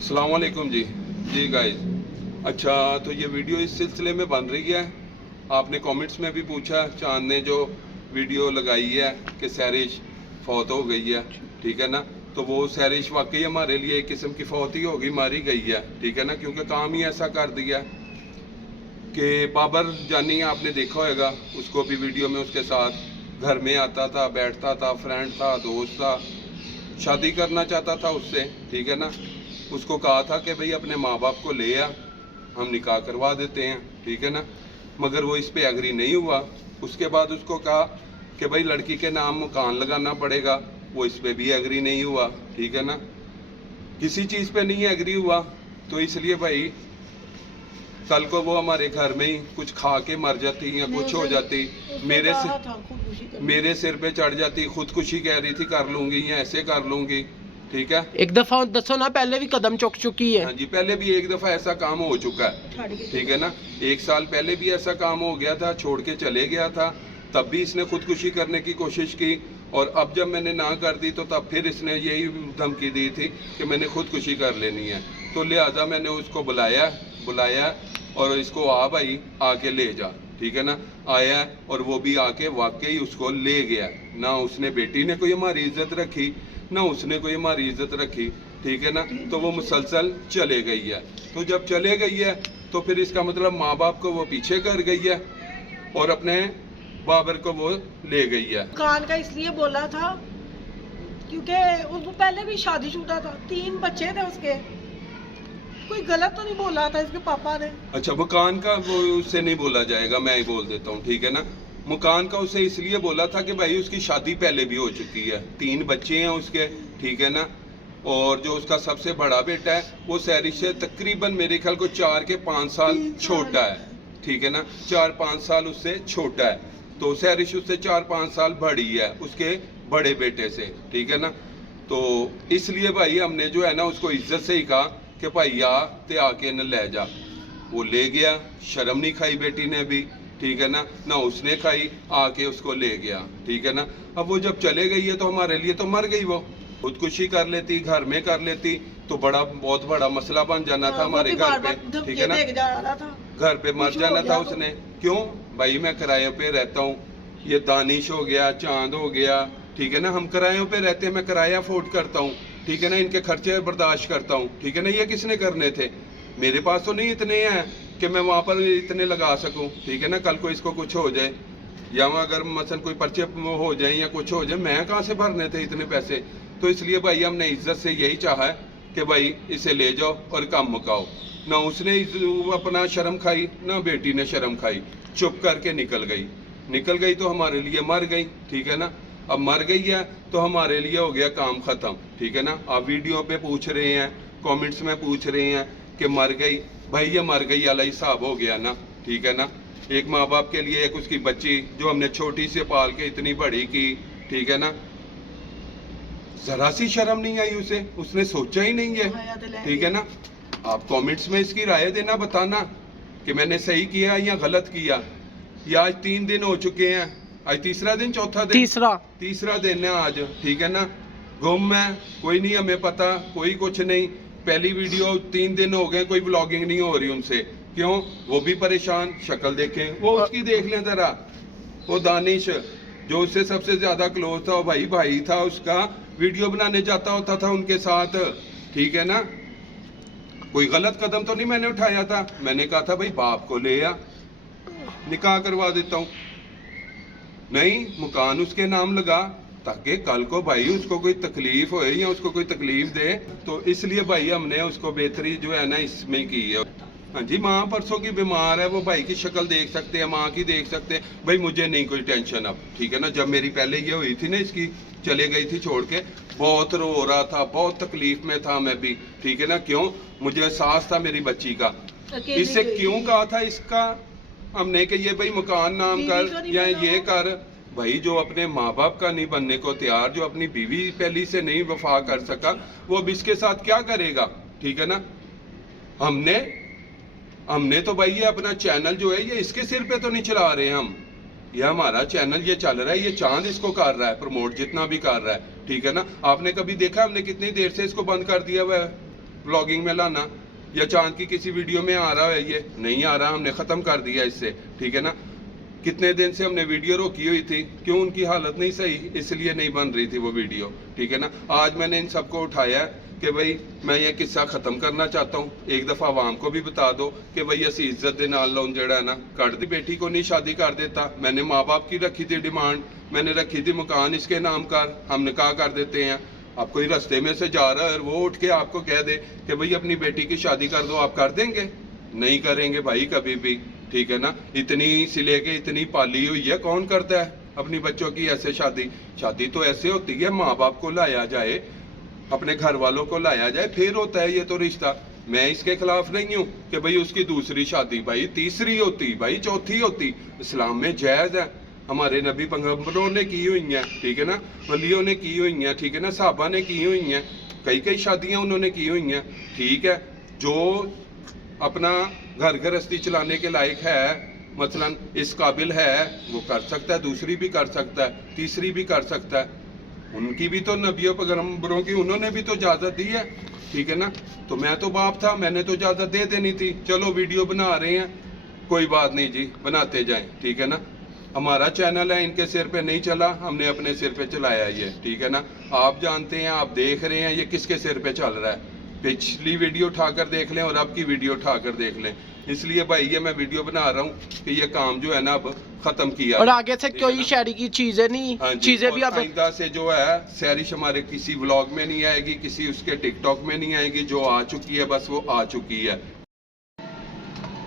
अस्सलाम वालेकुम जी गाइस। अच्छा, तो ये वीडियो इस सिलसिले में बन रही है, आपने कमेंट्स में भी पूछा, चांद ने जो वीडियो लगाई है कि सैरिश फौत हो गई है, ठीक है ना। तो वो सैरिश वाकई हमारे लिए एक किस्म की फौत ही होगी, मारी गई है, ठीक है ना, क्योंकि काम ही ऐसा कर दिया कि बाबर जानी आपने देखा होगा, उसको भी वीडियो में उसके साथ घर में आता था, बैठता था, फ्रेंड था, दोस्त था, शादी करना चाहता था उससे, ठीक है ना। उसको कहा था कि भाई अपने माँ बाप को ले आ, हम निकाह करवा देते हैं, ठीक है ना, मगर वो इस पे एग्री नहीं हुआ। उसके बाद उसको कहा कि भाई लड़की के नाम मकान लगाना पड़ेगा, वो इस पे भी एग्री नहीं हुआ, ठीक है ना। किसी चीज़ पे नहीं एग्री हुआ, तो इसलिए भाई कल को वो हमारे घर में ही कुछ खा के मर जाती या कुछ हो जाती, मेरे सिर पे चढ़ जाती, खुदकुशी कह रही थी कर लूंगी या ऐसे कर लूंगी, ठीक है। एक दफा दसो ना, पहले भी कदम चुक चुकी है। हाँ जी, पहले भी एक दफा ऐसा काम हो चुका है, ठीक है ना। 1 साल पहले भी ऐसा काम हो गया था, छोड़ के चले गया था, तब भी इसने खुदकुशी करने की कोशिश की, और अब जब मैंने ना कर दी तो तब फिर इसने यही धमकी दी थी कि मैंने खुदकुशी कर लेनी है। तो लिहाजा मैंने उसको बुलाया और इसको आ भाई आके ले जा, ठीक है ना। आया और वो भी आके वाकई उसको ले गया। ना उसने बेटी ने कोई हमारी इज्जत रखी, ना उसने कोई हमारी इज्जत रखी, ठीक है ना। तो वो मुसलसल चले गई है। तो जब चले गई है तो फिर इसका मतलब माँ बाप को वो पीछे कर गई है और अपने बाबर को वो ले गई है। कान का इसलिए बोला था क्योंकि उसको पहले भी शादीशुदा था, 3 बच्चे थे उसके, कोई गलत तो नहीं बोला था इसके पापा ने। अच्छा, मकान का वो उससे नहीं बोला जाएगा, मैं ही बोल देता हूँ, ठीक है ना। मकान का उसे इसलिए बोला था कि भाई उसकी शादी पहले भी हो चुकी है, 3 बच्चे हैं उसके, ठीक है ना। और जो उसका सबसे बड़ा बेटा है वो सैरिश से तकरीबन मेरे ख्याल को 4 के 5 साल छोटा है, ठीक है ना, 4-5 साल उससे छोटा है। तो सैरिश उससे 4-5 साल बड़ी है उसके बड़े बेटे से, ठीक है ना। तो इसलिए भाई हमने जो है ना उसको इज्जत से ही कहा कि भाई आ ते आके न ले जा। वो ले गया, शर्म नहीं खाई बेटी ने भी, ठीक है ना उसने खाई, आके उसको ले गया, ठीक है ना। अब वो जब चले गई है तो हमारे लिए तो मर गई, वो खुदकुशी कर लेती, घर में कर लेती तो बहुत बड़ा मसला बन जाना था हमारे घर पे, ठीक है ना। घर पे मर जाना था उसने। क्यों भाई, मैं किराए पे रहता हूँ, ये दानिश हो गया, चांद हो गया, ठीक है ना, हम किरायों पे रहते हैं, मैं किराया अफोर्ड करता हूँ, ठीक है ना, इनके खर्चे बर्दाश्त करता हूँ, ठीक है ना। ये किसने करने थे, मेरे पास तो नहीं इतने हैं कि मैं वहाँ पर इतने लगा सकूं, ठीक है ना। कल को इसको कुछ हो जाए या अगर मसलन कोई पर्चे हो जाए या कुछ हो जाए, मैं कहाँ से भरने थे इतने पैसे। तो इसलिए भाई हमने इज्जत से यही चाहा है कि भाई इसे ले जाओ और काम मुकाओ। ना उसने अपना शर्म खाई, ना बेटी ने शर्म खाई, चुप करके निकल गई तो हमारे लिए मर गई, ठीक है ना। अब मर गई है तो हमारे लिए हो गया काम खत्म, ठीक है ना। आप वीडियो पे पूछ रहे हैं, कमेंट्स में पूछ रहे हैं कि मर गई, भाई ये मर गई वाला हिसाब हो गया ना, ठीक है ना। एक माँ बाप के लिए एक उसकी बच्ची जो हमने छोटी से पाल के इतनी बड़ी की, ठीक है ना, जरा सी शर्म नहीं आई उसे, उसने सोचा ही नहीं है, ठीक है ना। आप कमेंट्स में इसकी राय देना, बताना कि मैंने सही किया या गलत किया। या आज 3 दिन हो चुके हैं, आज तीसरा दिन, चौथा दिन, तीसरा दिन है आज, ठीक है ना। गुम है, कोई नहीं हमें पता, कोई कुछ नहीं। पहली वीडियो 3 दिन हो गए, कोई ब्लॉगिंग नहीं हो रही उनसे, क्यों, वो भी परेशान। शक्ल देखें, वो उसकी देख लें जरा, वो दानिश जो उससे सबसे ज्यादा क्लोज था, वो भाई था उसका, वीडियो बनाने जाता होता था उनके साथ, ठीक है ना। कोई गलत कदम तो नहीं मैंने उठाया था, मैंने कहा था भाई बाप को ले आ, निकाह करवा देता हूँ, नहीं मकान उसके नाम लगा, ताकि कल को भाई उसको कोई तकलीफ हो या उसको कोई तकलीफ दे। तो इसलिए भाई हमने उसको बेहतरी जो है ना इसमें की है। हाँ जी, माँ परसों की बीमार है, वो भाई की शक्ल देख सकते हैं, माँ की देख सकते हैं, भाई मुझे नहीं कोई टेंशन अब, ठीक है ना। जब मेरी पहले ये हुई थी ना, इसकी चले गई थी छोड़ के, बहुत रो रहा था, बहुत तकलीफ में था मैं भी, ठीक है ना। क्यों, मुझे एहसास था मेरी बच्ची का। इससे क्यों कहा था इसका हमने कि ये भाई मकान नाम कर या ये कर, भाई जो अपने माँ बाप का नहीं बनने को तैयार, जो अपनी बीवी पहली से नहीं वफा कर सका, वो अब इसके साथ क्या करेगा, ठीक है ना। हमने तो भाई ये अपना चैनल जो है ये इसके सिर पे तो नहीं चला रहे हम, ये हमारा चैनल ये चल रहा है, ये चांद इसको कर रहा है प्रमोट, जितना भी कर रहा है, ठीक है ना। आपने कभी देखा हमने कितनी देर से इसको बंद कर दिया हुआ है, व्लॉगिंग में लाना, या चांद की किसी वीडियो में आ रहा है, ये नहीं आ रहा, हमने ख़त्म कर दिया इससे, ठीक है ना। कितने दिन से हमने वीडियो रोकी हुई थी, क्यों उनकी हालत नहीं सही, इसलिए नहीं बन रही थी वो वीडियो, ठीक है ना। आज मैंने इन सबको उठाया है कि भाई मैं ये किस्सा ख़त्म करना चाहता हूँ, एक दफ़ा आवाम को भी बता दो कि भाई असी इज्जत दे नाल लोन जड़ा है ना कर दी, बेटी को नहीं शादी कर देता। मैंने माँ बाप की रखी थी डिमांड, मैंने रखी थी मकान इसके नाम कर, हम निकाह कर देते हैं। आप कोई रास्ते में से जा रहा है और वो उठ के आपको कह दे कि भाई अपनी बेटी की शादी कर दो, आप कर देंगे? नहीं करेंगे भाई कभी भी, ठीक है ना। इतनी से लेके इतनी पाली हुई है, कौन करता है अपनी बच्चों की ऐसे शादी? शादी तो ऐसे होती है, माँ बाप को लाया जाए, अपने घर वालों को लाया जाए, फिर होता है ये तो रिश्ता। मैं इसके खिलाफ नहीं हूँ कि भाई उसकी दूसरी शादी भाई तीसरी होती, भाई चौथी होती, इस्लाम में जायज़ है। हमारे नबी पैगंबरों ने की हुई हैं, ठीक है ना, वलियों ने की हुई हैं, ठीक है ना, साहबा ने की हुई हैं, कई कई शादियां उन्होंने की हुई हैं, ठीक है। जो अपना घर गृहस्थी चलाने के लायक है, मसलन इस काबिल है, वो कर सकता है, दूसरी भी कर सकता है, तीसरी भी कर सकता है। उनकी भी तो नबियों पैगंबरों की उन्होंने भी तो इजाज़त दी है, ठीक है ना। तो मैं तो बाप था, मैंने तो इजाज़त दे देनी थी। चलो वीडियो बना रहे हैं, कोई बात नहीं जी, बनाते जाएं, ठीक है ना। हमारा चैनल है, इनके सिर पे नहीं चला, हमने अपने सिर पे चलाया ये, ठीक है ना। आप जानते हैं, आप देख रहे हैं ये किसके सिर पे चल रहा है। पिछली वीडियो उठाकर देख लें और अब की वीडियो उठाकर देख लें। इसलिए भाई ये मैं वीडियो बना रहा हूँ कि ये काम जो है ना अब खत्म किया। और आगे से कोई शहरी की चीजें नहीं, हाँ चीजें भी आप आइंदा से जो है सैरिश हमारे किसी व्लॉग में नहीं आएगी, किसी उसके टिकटॉक में नहीं आएगी, जो आ चुकी है बस वो आ चुकी है।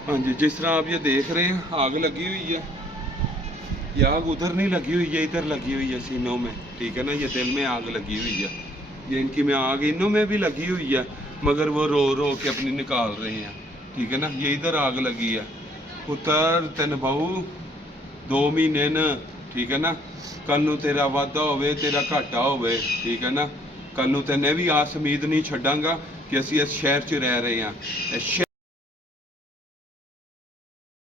हाँ जी, जिस तरह आप ये देख रहे हैं आग लगी हुई है, ये आग उधर नहीं लगी हुई है, इधर लगी हुई है सीनों में, ठीक है ना। ये दिल में आग लगी हुई है, ये इनकी में आग इनों में भी लगी हुई है, मगर वो रो रो के अपनी निकाल रहे हैं, ठीक है ना। ये इधर आग लगी है, पुत्र तेन बहू 2 महीने न, ठीक है ना। कल नू तेरा वादा होवे, तेरा घाटा होवे, ठीक है ना। कल नू तेने भी आस उम्मीद नहीं छड्डांगा कि असी इस शहर च रह रहे हैं।